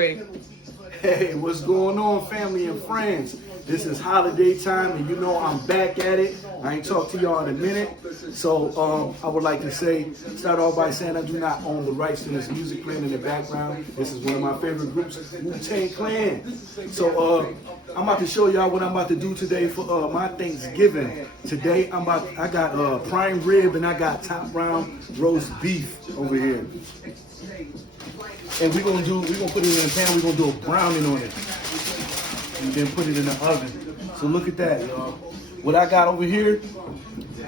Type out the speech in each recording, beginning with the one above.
Hey, what's going on, family and friends? This is holiday time, and you know I'm back at it. I ain't talked to y'all in a minute, so I would like to start off by saying I do not own the rights to this music playing in the background. This is one of my favorite groups, Wu-Tang Clan. So I'm about to show y'all what I'm about to do today for my Thanksgiving. Today I got prime rib and I got top round roast beef over here. And we're gonna put it in a pan, we're gonna do a browning on it. And then put it in the oven. So look at that, y'all. What I got over here,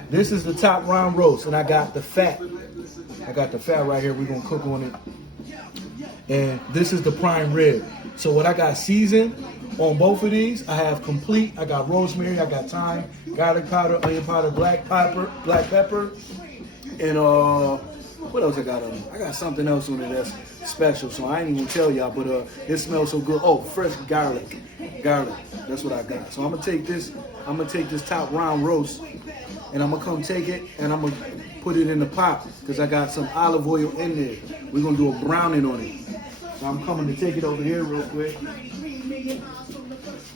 this is the top round roast, and I got the fat. I got the fat right here, we're gonna cook on it. And this is the prime rib. So what I got seasoned on both of these, I have complete, I got rosemary, I got thyme, garlic powder, onion powder, black pepper, and what else I got on it? I got something else on it that's special, so I ain't even tell y'all, but it smells so good. Oh, fresh garlic. That's what I got. So I'm gonna take this top round roast, and I'm gonna come take it, and I'm gonna put it in the pot, because I got some olive oil in there. We're gonna do a browning on it. So I'm coming to take it over here real quick.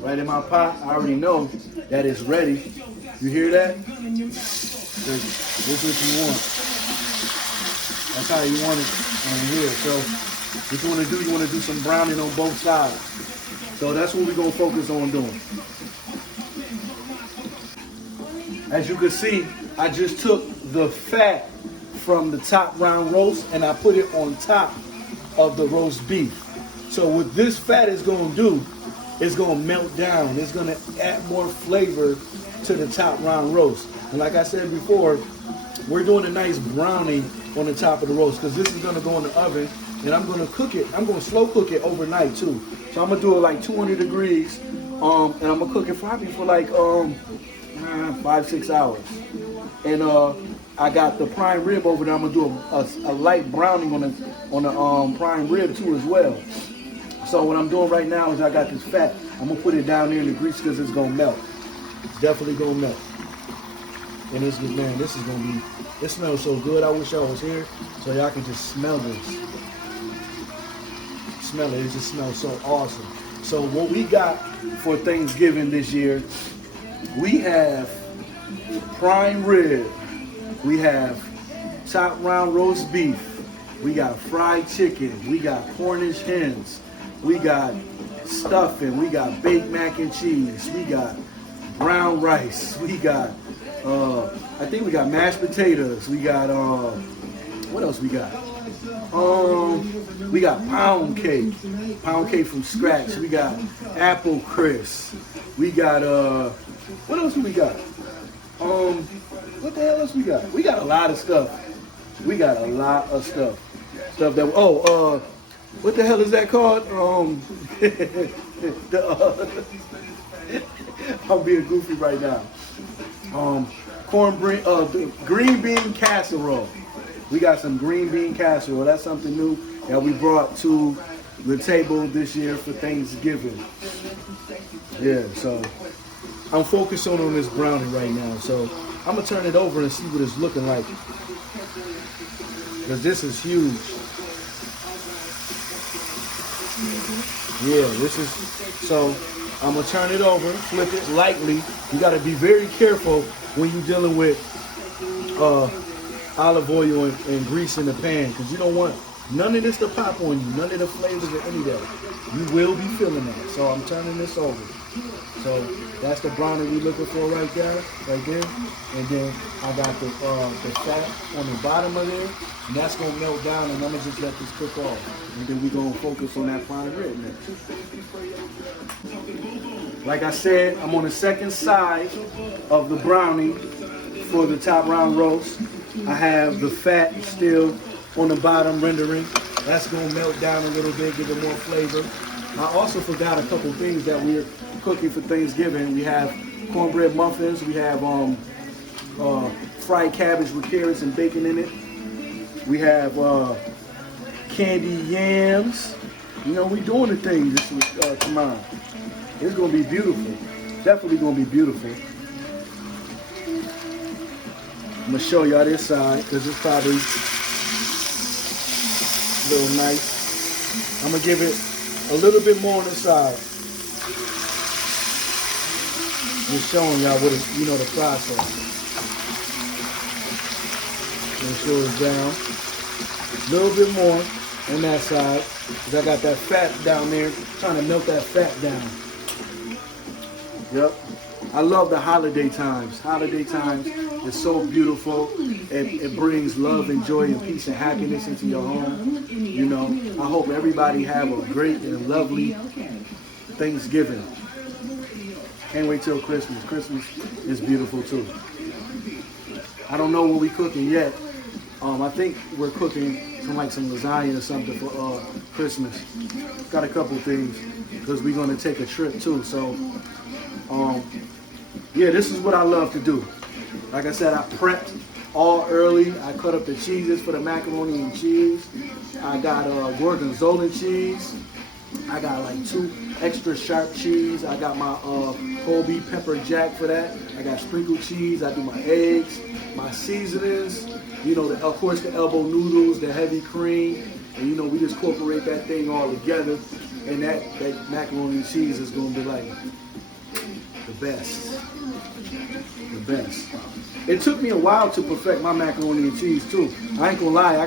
Right in my pot. I already know that it's ready. You hear that? This is what you want. That's how you want it on here. So what you want to do some browning on both sides. So that's what we're going to focus on doing. As you can see, I just took the fat from the top round roast and I put it on top of the roast beef. So what this fat is going to do, it's going to melt down. It's going to add more flavor to the top round roast. And like I said before, we're doing a nice browning on the top of the roast, because this is going to go in the oven, and I'm going to cook it. I'm going to slow cook it overnight too. So I'm going to do it like 200 degrees, and I'm going to cook it probably for like 5-6 hours. And I got the prime rib over there. I'm going to do a light browning on the prime rib too as well. So what I'm doing right now is I got this fat. I'm going to put it down there in the grease, because it's going to melt. It's definitely going to melt. And this is going to be, it smells so good. I wish y'all was here so y'all can just smell this. Smell it. It just smells so awesome. So what we got for Thanksgiving this year, we have prime rib. We have top round roast beef. We got fried chicken. We got Cornish hens. We got stuffing. We got baked mac and cheese. We got brown rice. We got I think we got mashed potatoes. We got what else we got? We got pound cake from scratch. We got apple crisp. We got what else do we got? What the hell else we got? We got a lot of stuff. We got a lot of stuff. Stuff that what the hell is that called? I'm being goofy right now. Green bean casserole. We got some green bean casserole. That's something new that we brought to the table this year for Thanksgiving. Yeah, so I'm focusing on this browning right now. So I'm gonna turn it over and see what it's looking like, because this is huge. Yeah, this is, so I'm gonna turn it over, flip it lightly. You gotta be very careful when you're dealing with olive oil and grease in the pan, because you don't want none of this to pop on you, none of the flavors or any of that. You will be feeling that. So I'm turning this over. So that's the brownie we're looking for right there. And then I got the fat on the bottom of there, and that's gonna melt down, and I'm gonna just let this cook off. And then we're gonna focus on that prime rib next. Like I said, I'm on the second side of the brownie for the top round roast. I have the fat still on the bottom rendering. That's gonna melt down a little bit, give it more flavor. I also forgot a couple things that we're cooking for Thanksgiving. We have cornbread muffins. We have fried cabbage with carrots and bacon in it. We have candy yams. You know, we doing the thing this week tomorrow. It's gonna be beautiful. Definitely gonna be beautiful. I'm gonna show y'all this side, because it's probably a little nice. I'm gonna give it a little bit more on the side. Just showing y'all what it, you know, the process. Make sure it's down. A little bit more on that side, because I got that fat down there, trying to melt that fat down. Yep. I love the holiday times. Holiday times is so beautiful. It brings love and joy and peace and happiness into your home. You know, I hope everybody have a great and lovely Thanksgiving. Can't wait till Christmas. Christmas is beautiful too. I don't know what we're cooking yet. I think we're cooking some lasagna or something for Christmas. Got a couple things because we're going to take a trip too. So, yeah, this is what I love to do. Like I said, I prepped all early. I cut up the cheeses for the macaroni and cheese. I got gorgonzola cheese. I got like 2 extra sharp cheese. I got my whole beef pepper jack for that. I got sprinkled cheese. I do my eggs, my seasonings. You know, of course, the elbow noodles, the heavy cream. And, you know, we just incorporate that thing all together. And that macaroni and cheese is going to be like the best. The best. It took me a while to perfect my macaroni and cheese, too. I ain't going to lie. I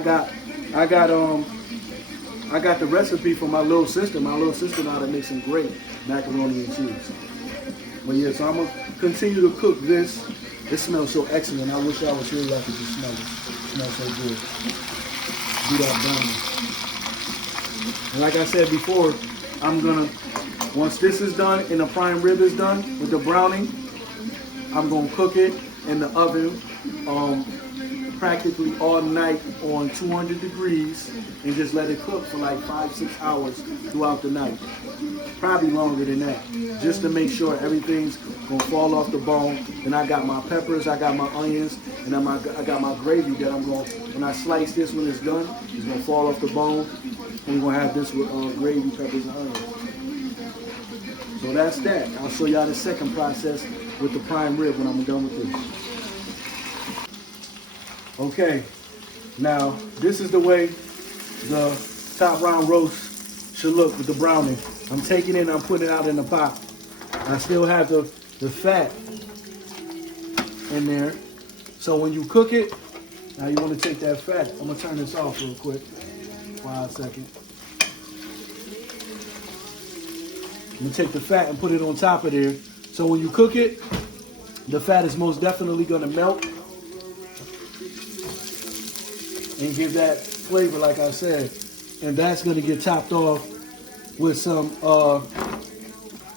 got the recipe from my little sister. My little sister know how to make some great macaroni and cheese. But yeah, so I'm going to continue to cook this. It smells so excellent. I wish I was here. I could just smell it. It smells so good. Do that browning. And like I said before, I'm going to, once this is done and the prime rib is done with the browning, I'm going to cook it in the oven practically all night on 200 degrees and just let it cook for like 5-6 hours throughout the night. Probably longer than that, just to make sure everything's gonna fall off the bone. And I got my peppers, I got my onions, and I got my gravy that I'm going, when I slice this when it's done, it's gonna fall off the bone. And we're gonna have this with gravy, peppers, and onions. So that's that. I'll show y'all the second process with the prime rib when I'm done with this. Okay, now this is the way the top round roast should look with the browning. I'm taking it and I'm putting it out in the pot. I still have the fat in there. So when you cook it, now you want to take that fat. I'm going to turn this off real quick. 1 second. I'm going to take the fat and put it on top of there. So when you cook it, the fat is most definitely going to melt and give that flavor, like I said. And that's going to get topped off with some,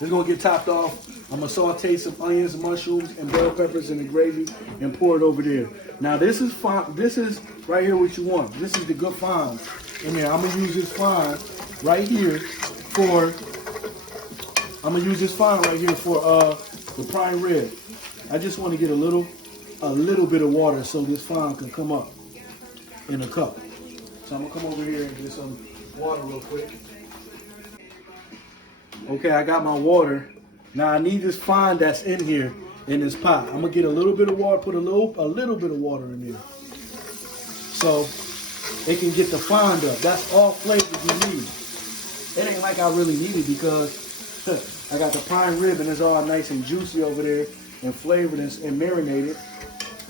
it's going to get topped off. I'm going to saute some onions, mushrooms, and bell peppers in the gravy and pour it over there. Now this is fine. This is right here what you want. This is the good fine in there. I'm going to use this fine right here for, the prime rib. I just want to get a little bit of water so this fine can come up in a cup. So I'm gonna come over here and get some water real quick. Okay, I got my water. Now I need this fine that's in here in this pot. I'm gonna get a little bit of water, put a little bit of water in there, so it can get the fine up. That's all flavor you need. It ain't like I really need it because I got the prime rib and it's all nice and juicy over there and flavored and marinated.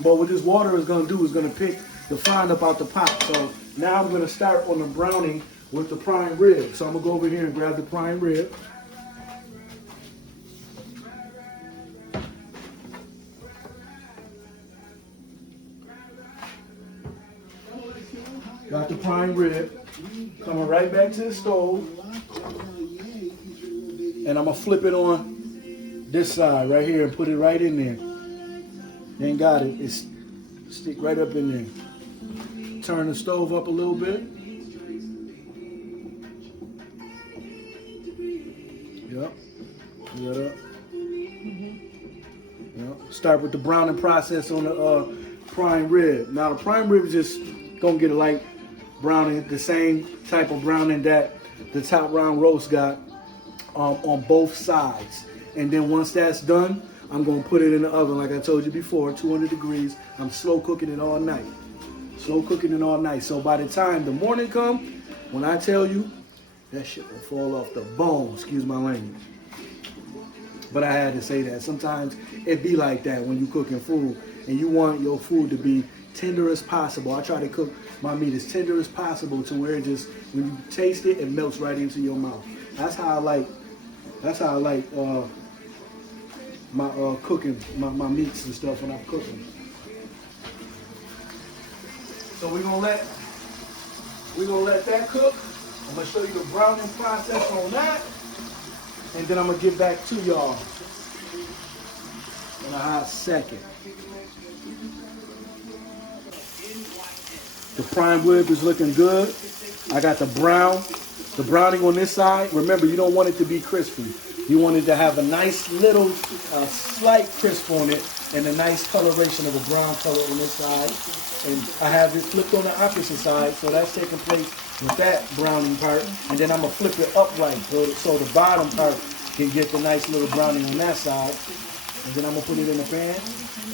But what this water is gonna do is gonna pick the fine up out the pot. So now I'm gonna start on the browning with the prime rib. So I'm gonna go over here and grab the prime rib. Got the prime rib. Coming right back to the stove. And I'm gonna flip it on this side right here and put it right in there. Ain't got it. It's stick right up in there. Turn the stove up a little bit. Yep. Put that up. Yep. Start with the browning process on the prime rib. Now the prime rib is just gonna get a light browning, the same type of browning that the top round roast got on both sides. And then once that's done, I'm gonna put it in the oven like I told you before, 200 degrees. I'm slow cooking it all night. Slow cooking it all night. So by the time the morning comes, when I tell you that shit will fall off the bone, excuse my language. But I had to say that. Sometimes it be like that when you cooking food and you want your food to be tender as possible. I try to cook my meat as tender as possible to where it just, when you taste it, it melts right into your mouth. That's how I like my cooking, my meats and stuff when I'm cooking. So we're gonna let that cook. I'm gonna show you the browning process on that, and then I'm gonna get back to y'all in a hot second. The prime rib is looking good. I got the browning on this side. Remember, you don't want it to be crispy. You want it to have a nice little slight crisp on it and a nice coloration of a brown color on this side. And I have it flipped on the opposite side, so that's taking place with that browning part. And then I'm gonna flip it upright so the bottom part can get the nice little browning on that side. And then I'm gonna put it in the pan.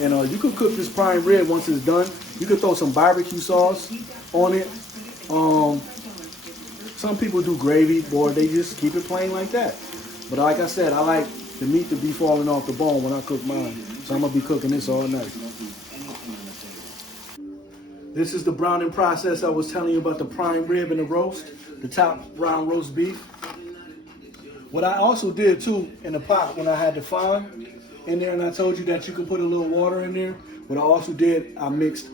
And you can cook this prime rib once it's done. You can throw some barbecue sauce on it. Some people do gravy, or they just keep it plain like that. But like I said, I like the meat to be falling off the bone when I cook mine. So I'm gonna be cooking this all night. This is the browning process I was telling you about, the prime rib and the roast, the top round roast beef. What I also did too in the pot when I had the fond in there, and I told you that you can put a little water in there. What I also did, I mixed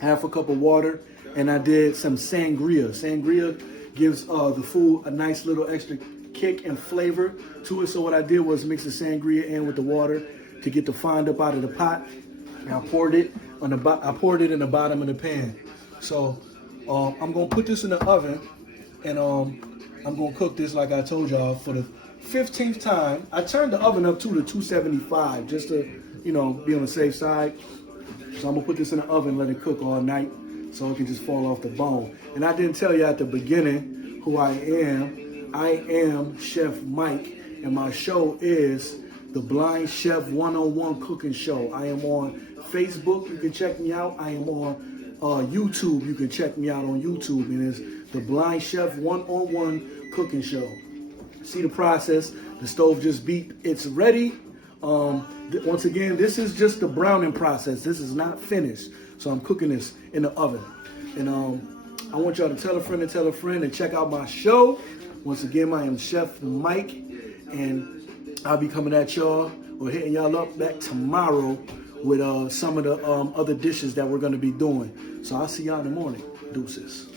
half a cup of water, and I did some sangria. Sangria gives the food a nice little extra kick and flavor to it. So what I did was mix the sangria in with the water to get the fond up out of the pot. And I poured it in the bottom of the pan. So I'm gonna put this in the oven, and I'm gonna cook this like I told y'all for the 15th time. I turned the oven up to 275 just to, be on the safe side. So I'm gonna put this in the oven, let it cook all night so it can just fall off the bone. And I didn't tell you at the beginning who I am. I am Chef Mike, and my show is the Blind Chef 101 Cooking Show. I am on Facebook, you can check me out. I am on YouTube, you can check me out on YouTube, and it's the Blind Chef 101 Cooking Show. See the process, the stove just beat, it's ready. Once again, this is just the browning process. This is not finished. So I'm cooking this in the oven. And I want y'all to tell a friend and check out my show. Once again, I am Chef Mike, and I'll be coming at y'all or hitting y'all up back tomorrow with some of the other dishes that we're gonna be doing. So I'll see y'all in the morning. Deuces.